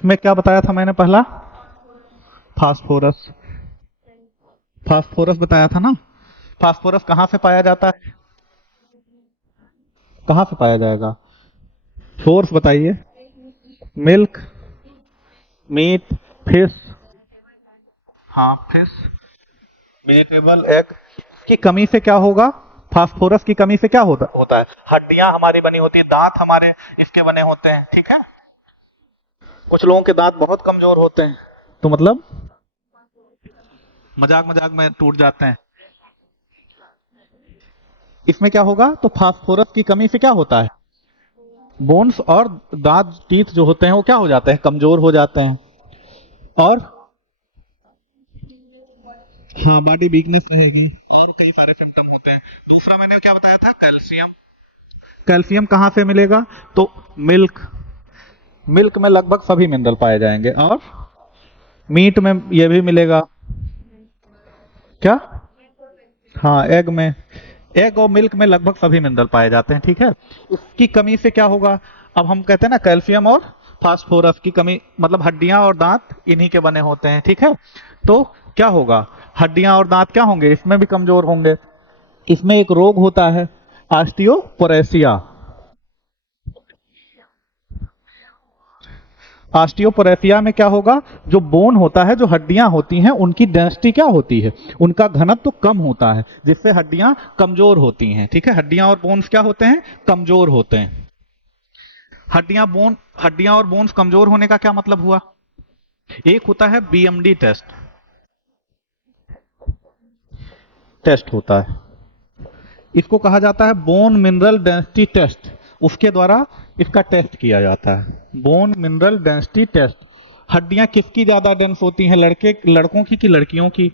इसमें क्या बताया था मैंने पहला? फास्फोरस। फास्फोरस बताया था ना। फास्फोरस कहाँ से पाया जाता है? कहाँ से पाया जाएगा? सोर्स बताइए। Milk, meat, fish. हाँ, फिश, वेजिटेबल, एग। की कमी से क्या होगा? फास्फोरस की कमी से क्या होता है? हड्डियां हमारी बनी होती है, दांत हमारे इसके बने होते हैं, ठीक है। कुछ लोगों के दांत बहुत कमजोर होते हैं, तो मतलब मजाक मजाक में टूट जाते हैं। इसमें क्या होगा? तो फास्फोरस की कमी से क्या होता है? बोन्स और दांत, टीथ जो होते हैं वो क्या हो जाते हैं? कमजोर हो जाते हैं। और हाँ, बॉडी वीकनेस रहेगी और कई सारे सिम्टम होते हैं। दूसरा मैंने क्या बताया था? कैल्शियम। कैल्शियम कहाँ से मिलेगा? तो मिल्क। मिल्क में लगभग सभी मिनरल पाए जाएंगे। और मीट में ये भी मिलेगा। क्या? हाँ, एग में। एग और मिल्क में लगभग सभी मिनरल पाए जाते हैं, ठीक है। उसकी कमी से क्या होगा? अब हम कहते हैं ना, कैल्शियम और फास्फोरस की कमी, मतलब हड्डियां और दांत इन्हीं के बने होते हैं, ठीक है। तो क्या होगा? हड्डियां और दांत क्या होंगे? इसमें भी कमजोर होंगे। इसमें एक रोग होता है, ऑस्टियोपोरेसिया। ऑस्टियोपोरेसिया में क्या होगा? जो बोन होता है, जो हड्डियां होती हैं, उनकी डेंसिटी क्या होती है? उनका घनत्व तो कम होता है, जिससे हड्डियां कमजोर होती हैं, ठीक है। हड्डियां और बोन्स क्या होते हैं? कमजोर होते हैं। हड्डियां और बोन्स कमजोर होने का क्या मतलब हुआ? एक होता है बीएमडी टेस्ट। टेस्ट होता है, इसको कहा जाता है बोन मिनरल डेंसिटी टेस्ट। उसके द्वारा इसका टेस्ट किया जाता है, बोन मिनरल डेंसिटी टेस्ट। हड्डियां किसकी ज्यादा डेंस होती हैं? लड़कों की कि लड़कियों की?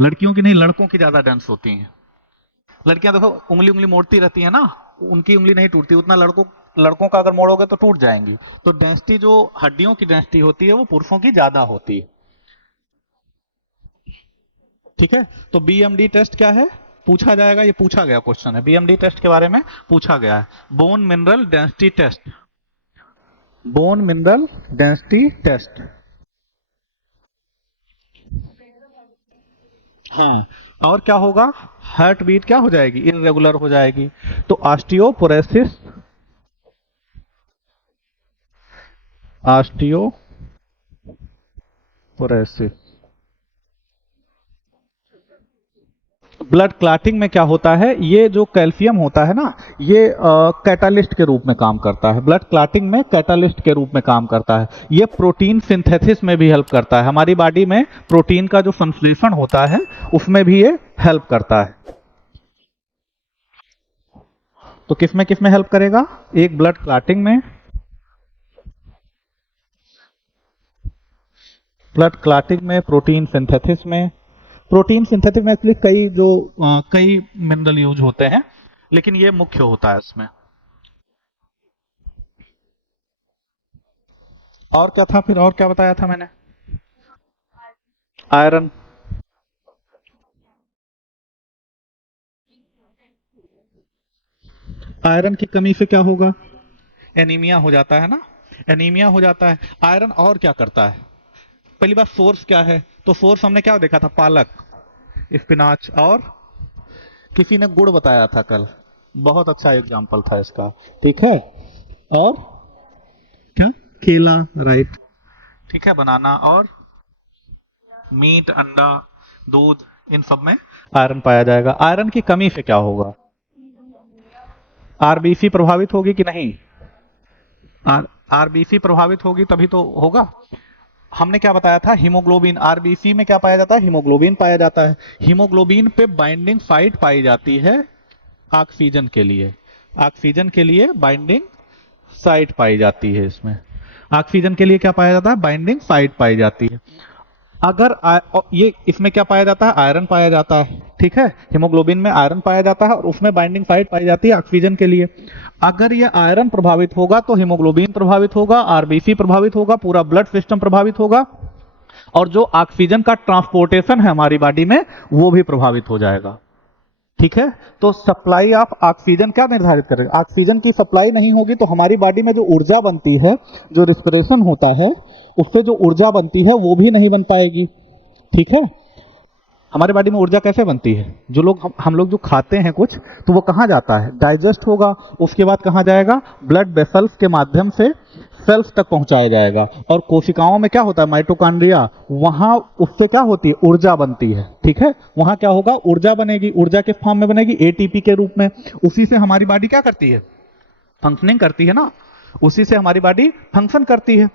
लड़कियों की नहीं, लड़कों की ज्यादा डेंस होती हैं। लड़कियां देखो उंगली उंगली मोड़ती रहती है ना, उनकी उंगली नहीं टूटती उतना। लड़कों का अगर मोड़ोगे तो टूट जाएंगी। तो डेंसिटी, जो हड्डियों की डेंसिटी होती है, वो पुरुषों की ज्यादा होती है, ठीक है। तो बीएमडी टेस्ट क्या है? पूछा जाएगा, ये पूछा गया क्वेश्चन है, बीएमडी टेस्ट के बारे में पूछा गया है। Bone mineral density test. Bone mineral density test. हाँ। और क्या होगा? हार्ट बीट क्या हो जाएगी? इरेगुलर हो जाएगी। तो ऑस्टियोपोरोसिस, ऑस्टियोपोरोसिस। ब्लड क्लॉटिंग में क्या होता है? ये जो कैल्शियम होता है ना, ये कैटालिस्ट के रूप में काम करता है। ब्लड क्लॉटिंग में कैटालिस्ट के रूप में काम करता है। ये प्रोटीन सिंथेसिस में भी हेल्प करता है। हमारी बॉडी में प्रोटीन का जो संश्लेषण होता है, उसमें भी ये हेल्प करता है। तो किस में हेल्प करेगा? एक ब्लड क्लॉटिंग में, ब्लड क्लॉटिंग में, प्रोटीन सिंथेसिस में। प्रोटीन सिंथेसिस में एक्चुअली कई मिनरल यूज होते हैं, लेकिन ये मुख्य होता है इसमें। और क्या था फिर? और क्या बताया था मैंने? आयरन। आयरन की कमी से क्या होगा? एनीमिया हो जाता है ना। एनीमिया हो जाता है। आयरन और क्या करता है? पहली बात, सोर्स क्या है? तो सोर्स हमने क्या देखा था? पालक, स्पिनाच। और किसी ने गुड़ बताया था कल, बहुत अच्छा एग्जाम्पल था इसका, ठीक है। और क्या? केला, राइट, ठीक है, बनाना। और मीट, अंडा, दूध, इन सब में आयरन पाया जाएगा। आयरन की कमी से क्या होगा? आरबीसी प्रभावित होगी कि नहीं? आरबीसी प्रभावित होगी तभी तो होगा। हमने क्या बताया था? हीमोग्लोबिन। आरबीसी में क्या पाया जाता है? हीमोग्लोबिन पाया जाता है। हीमोग्लोबिन पे बाइंडिंग साइट पाई जाती है ऑक्सीजन के लिए। ऑक्सीजन के लिए बाइंडिंग साइट पाई जाती है इसमें। ऑक्सीजन के लिए क्या पाया जाता है? बाइंडिंग साइट पाई जाती है। अगर ये इसमें क्या पाया जाता है? आयरन पाया जाता है, ठीक है। हीमोग्लोबिन में आयरन पाया जाता है और उसमें बाइंडिंग साइट पाई जाती है ऑक्सीजन के लिए। अगर ये आयरन प्रभावित होगा तो हीमोग्लोबिन प्रभावित होगा, आरबीसी प्रभावित होगा, पूरा ब्लड सिस्टम प्रभावित होगा, और जो ऑक्सीजन का ट्रांसपोर्टेशन है हमारी बॉडी में, वो भी प्रभावित हो जाएगा, ठीक है। तो सप्लाई ऑफ ऑक्सीजन क्या निर्धारित करेगा, ऑक्सीजन की सप्लाई नहीं होगी तो हमारी बॉडी में जो ऊर्जा बनती है, जो रिस्पिरेशन होता है उससे जो ऊर्जा बनती है वो भी नहीं बन पाएगी। ठीक है, हमारे बॉडी में ऊर्जा कैसे बनती है, जो लोग हम लोग जो खाते हैं कुछ, तो वो कहाँ जाता है, डाइजेस्ट होगा, उसके बाद कहाँ जाएगा, ब्लड वेसल्स के माध्यम से सेल्स तक पहुंचाया जाएगा। और कोशिकाओं में क्या होता है, माइटोकॉन्ड्रिया, वहां उससे क्या होती है, ऊर्जा बनती है। ठीक है, वहां क्या होगा, ऊर्जा बनेगी। ऊर्जा किस फॉर्म में बनेगी, एटीपी के रूप में। उसी से हमारी बॉडी क्या करती है, फंक्शनिंग करती है ना, उसी से हमारी बॉडी फंक्शन करती है।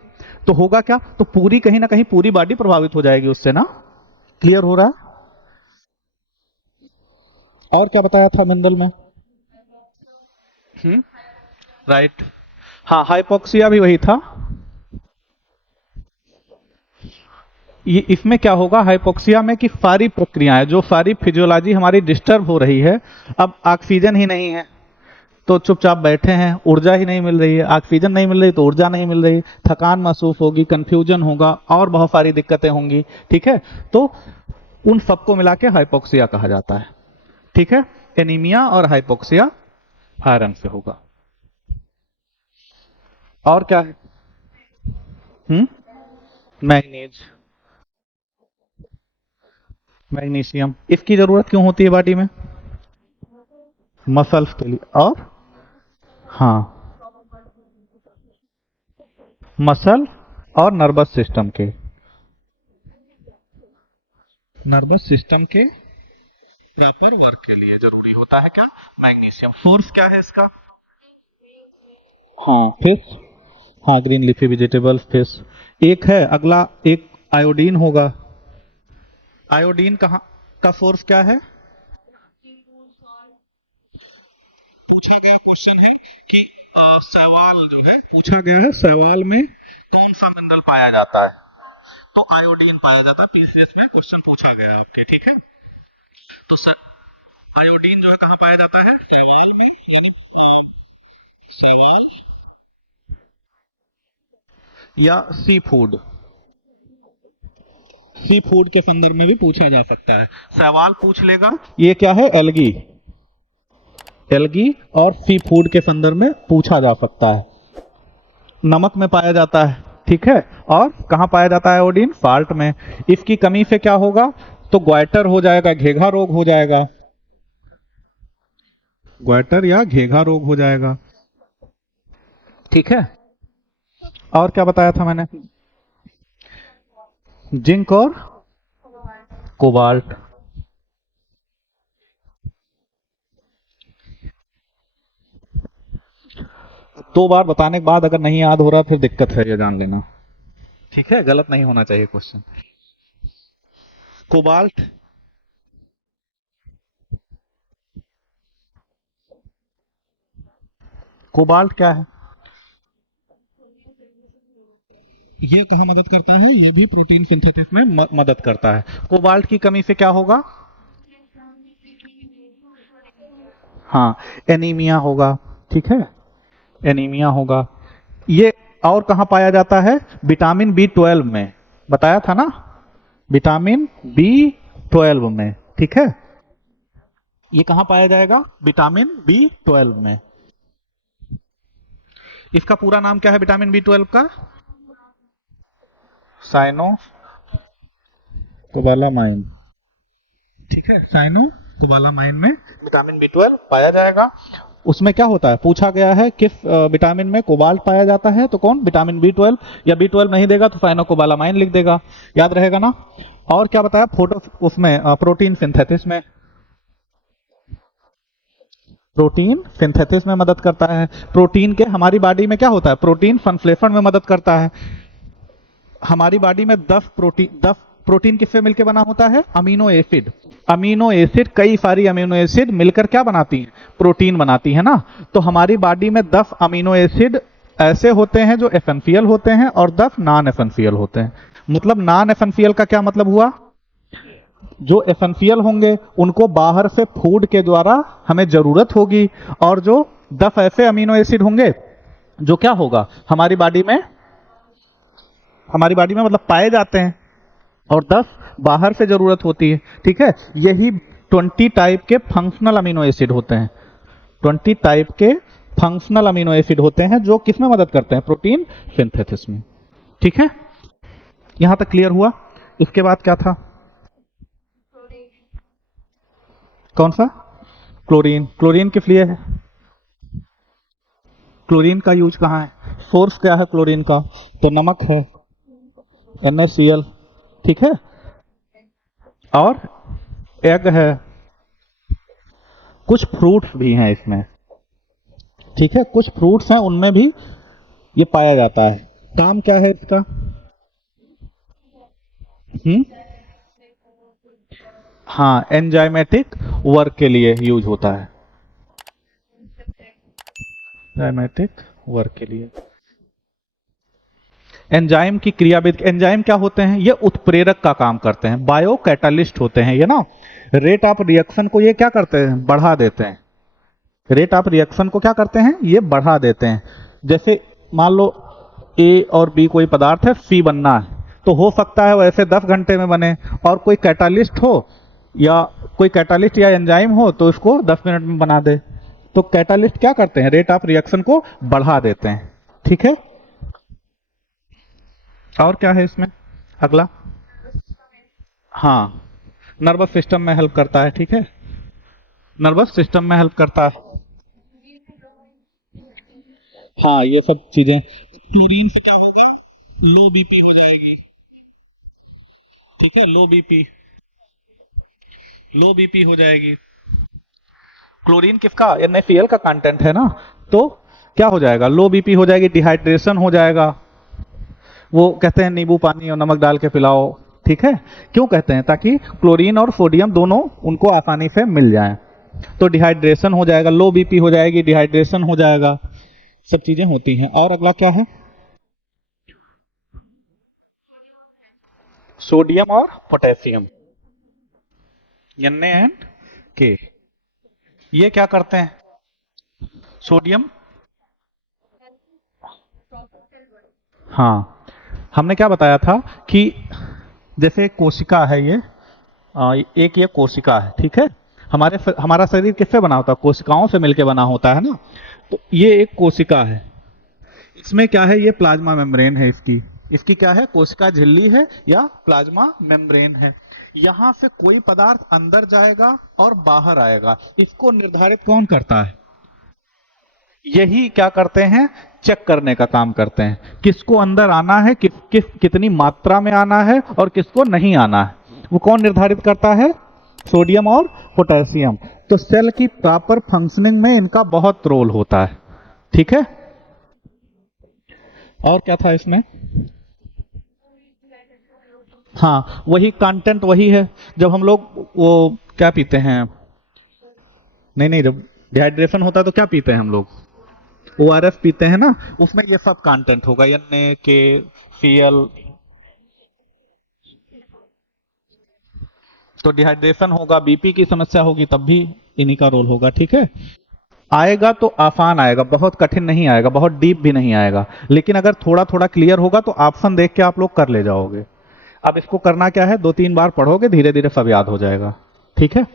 तो होगा क्या, तो पूरी कहीं ना कहीं पूरी बॉडी प्रभावित हो जाएगी उससे ना। क्लियर हो रहा है। और क्या बताया था मिनरल में, राइट। हाँ, हाइपोक्सिया भी वही था। ये इसमें क्या होगा, हाइपोक्सिया में कि सारी प्रक्रियाएं, जो सारी फिजियोलॉजी हमारी डिस्टर्ब हो रही है, अब ऑक्सीजन ही नहीं है तो चुपचाप बैठे हैं, ऊर्जा ही नहीं मिल रही है, ऑक्सीजन नहीं मिल रही तो ऊर्जा नहीं मिल रही, थकान महसूस होगी, कंफ्यूजन होगा और बहुत सारी दिक्कतें होंगी। ठीक है, तो उन सबको मिला के हाइपोक्सिया कहा जाता है। ठीक है, एनीमिया और हाइपोक्सिया आयरन से होगा। और क्या है, मैग्नीज, मैग्नीशियम, इसकी जरूरत क्यों होती है बॉडी में, मसल्स के लिए। और हाँ, मसल और नर्वस सिस्टम के, नर्वस सिस्टम के प्रॉपर वर्क के लिए जरूरी होता है क्या, मैग्नीशियम। सोर्स क्या है इसका, हाँ फिश, हाँ ग्रीन लीफी वेजिटेबल्स, फिश एक है। अगला एक आयोडीन होगा। आयोडीन कहाँ का सोर्स क्या है, पूछा गया क्वेश्चन है कि सवाल जो है पूछा गया है, सवाल में कौन सा मिनरल पाया जाता है, तो आयोडीन पाया जाता है। पीसीएस में क्वेश्चन पूछा गया आपके। ठीक है, तो आयोडीन जो है कहाँ पाया जाता है, शैवाल में, यानी शैवाल या सी फूड, सी फूड के संदर्भ में भी पूछा जा सकता है। सवाल पूछ लेगा, ये क्या है, एल्गी, एल्गी और सी फूड के संदर्भ में पूछा जा सकता है। नमक में पाया जाता है। ठीक है, और कहां पाया जाता है आयोडीन, साल्ट में। इसकी कमी से क्या होगा, तो ग्वाइटर हो जाएगा, घेघा रोग हो जाएगा, ग्वाइटर या घेघा रोग हो जाएगा। ठीक है, और क्या बताया था मैंने, जिंक और कोबाल्ट। दो बार बताने के बाद अगर नहीं याद हो रहा फिर दिक्कत है, ये जान लेना। ठीक है, गलत नहीं होना चाहिए क्वेश्चन। कोबाल्ट, कोबाल्ट क्या है, ये कहाँ मदद करता है, ये भी प्रोटीन सिंथेसिस में मदद करता है। कोबाल्ट की कमी से क्या होगा, हाँ एनीमिया होगा। ठीक है, एनीमिया होगा। ये और कहां पाया जाता है, विटामिन B12 में, बताया था ना, विटामिन B12 में। ठीक है, ये कहां पाया जाएगा, विटामिन B12 में। इसका पूरा नाम क्या है विटामिन B12 का, साइनो कोबालामाइन। ठीक है, साइनो कोबालामाइन में विटामिन B12 पाया जाएगा। उसमें क्या होता है, पूछा गया है किस विटामिन में कोबाल्ट पाया जाता है, तो कौन, विटामिन B12, या B12 नहीं देगा तो साइनो कोबालामाइन लिख देगा, याद रहेगा ना। और क्या बताया, फोटो उसमें प्रोटीन सिंथेसिस में, प्रोटीन सिंथेसिस में मदद करता है। प्रोटीन के हमारी बॉडी में क्या होता है, प्रोटीन संश्लेषण में मदद करता है। हमारी बॉडी में 10 प्रोटीन किससे मिलकर बना होता है, अमीनो एसिड। अमीनो एसिड, कई सारी अमीनो एसिड मिलकर क्या बनाती हैं, प्रोटीन बनाती है ना। तो हमारी बॉडी में 10 अमीनो एसिड ऐसे होते हैं जो एसेंशियल होते हैं और 10 नॉन एसेंशियल होते हैं। मतलब नॉन एसेंशियल का क्या मतलब हुआ, जो एसेंशियल होंगे उनको बाहर से फूड के द्वारा हमें जरूरत होगी, और जो 10 ऐसे अमीनो एसिड होंगे जो क्या होगा, हमारी बॉडी में मतलब पाए जाते हैं, और 10 बाहर से जरूरत होती है। ठीक है, यही 20 टाइप के फंक्शनल अमीनो एसिड होते हैं। 20 टाइप के फंक्शनल अमीनो एसिड होते हैं जो किस में मदद करते हैं? प्रोटीन सिंथेसिस में। ठीक है, यहां तक क्लियर हुआ? इसके बाद क्या था? कौन सा? क्लोरीन। क्लोरीन किस लिए है? क्लोरीन का यूज कहाँ है? सोर्स क्या है क्लोरीन का? तो नमक है, NaCl, ठीक है, और एग है, कुछ फ्रूट्स भी हैं इसमें, ठीक है, कुछ फ्रूट्स हैं उनमें भी ये पाया जाता है। काम क्या है इसका? हाँ, एंजाइमेटिक वर्क के लिए यूज होता है, एंजाइमेटिक वर्क के लिए। एंजाइम की क्रियाविधि, एंजाइम क्या होते हैं? ये उत्प्रेरक का काम करते हैं, बायो कैटालिस्ट होते हैं ये ना। रेट ऑफ रिएक्शन को ये क्या करते हैं? बढ़ा देते हैं। रेट ऑफ रिएक्शन को क्या करते हैं? ये बढ़ा देते हैं। जैसे मान लो ए और बी कोई पदार्थ है, सी बनना है, तो हो सकता है वैसे 10 घंटे में बने, और कोई कैटालिस्ट हो या कोई कैटालिस्ट या एंजाइम हो तो उसको 10 मिनट में बना दे। तो कैटालिस्ट क्या करते हैं? रेट ऑफ रिएक्शन को बढ़ा देते हैं, ठीक है। और क्या है इसमें अगला? हाँ, नर्वस सिस्टम में हेल्प करता है, ठीक है, नर्वस सिस्टम में हेल्प करता है। हाँ, ये सब चीजें। क्लोरीन से क्या होगा? लो बीपी हो जाएगी, ठीक है, लो बीपी, लो बीपी हो जाएगी। क्लोरीन किसका? NaCl का कंटेंट है ना, तो क्या हो जाएगा? लो बीपी हो जाएगी, डिहाइड्रेशन हो जाएगा। वो कहते हैं नींबू पानी और नमक डाल के पिलाओ, ठीक है। क्यों कहते हैं? ताकि क्लोरीन और सोडियम दोनों उनको आसानी से मिल जाएं। तो डिहाइड्रेशन हो जाएगा, लो बीपी हो जाएगी, डिहाइड्रेशन हो जाएगा, सब चीजें होती हैं। और अगला क्या है? सोडियम और पोटेशियम, Na एंड K, ये क्या करते हैं? सोडियम, हाँ, हमने क्या बताया था कि जैसे कोशिका है ये, एक ये कोशिका है, ठीक है। हमारा शरीर किससे बना होता है? कोशिकाओं से मिलकर बना होता है ना। तो ये एक कोशिका है, इसमें क्या है? ये प्लाज्मा मेम्ब्रेन है इसकी। इसकी क्या है? कोशिका झिल्ली है या प्लाज्मा मेम्ब्रेन है। यहां से कोई पदार्थ अंदर जाएगा और बाहर आएगा, इसको निर्धारित कौन करता है? यही क्या करते हैं? चेक करने का काम करते हैं, किसको अंदर आना है, कितनी मात्रा में आना है और किसको नहीं आना है, वो कौन निर्धारित करता है? सोडियम और पोटेशियम। तो सेल की प्रॉपर फंक्शनिंग में इनका बहुत रोल होता है, ठीक है। और क्या था इसमें? हाँ, वही कंटेंट वही है। जब हम लोग वो क्या पीते हैं, नहीं नहीं, जब डिहाइड्रेशन होता है तो क्या पीते हैं हम लोग? ORS पीते हैं ना, उसमें ये सब कंटेंट होगा, NaCl। तो डिहाइड्रेशन होगा, बीपी की समस्या होगी, तब भी इन्हीं का रोल होगा, ठीक है। आएगा तो आसान आएगा, बहुत कठिन नहीं आएगा, बहुत डीप भी नहीं आएगा, लेकिन अगर थोड़ा थोड़ा क्लियर होगा तो ऑप्शन देख के आप लोग कर ले जाओगे। अब इसको करना क्या है? 2-3 बार पढ़ोगे, धीरे धीरे सब याद हो जाएगा, ठीक है।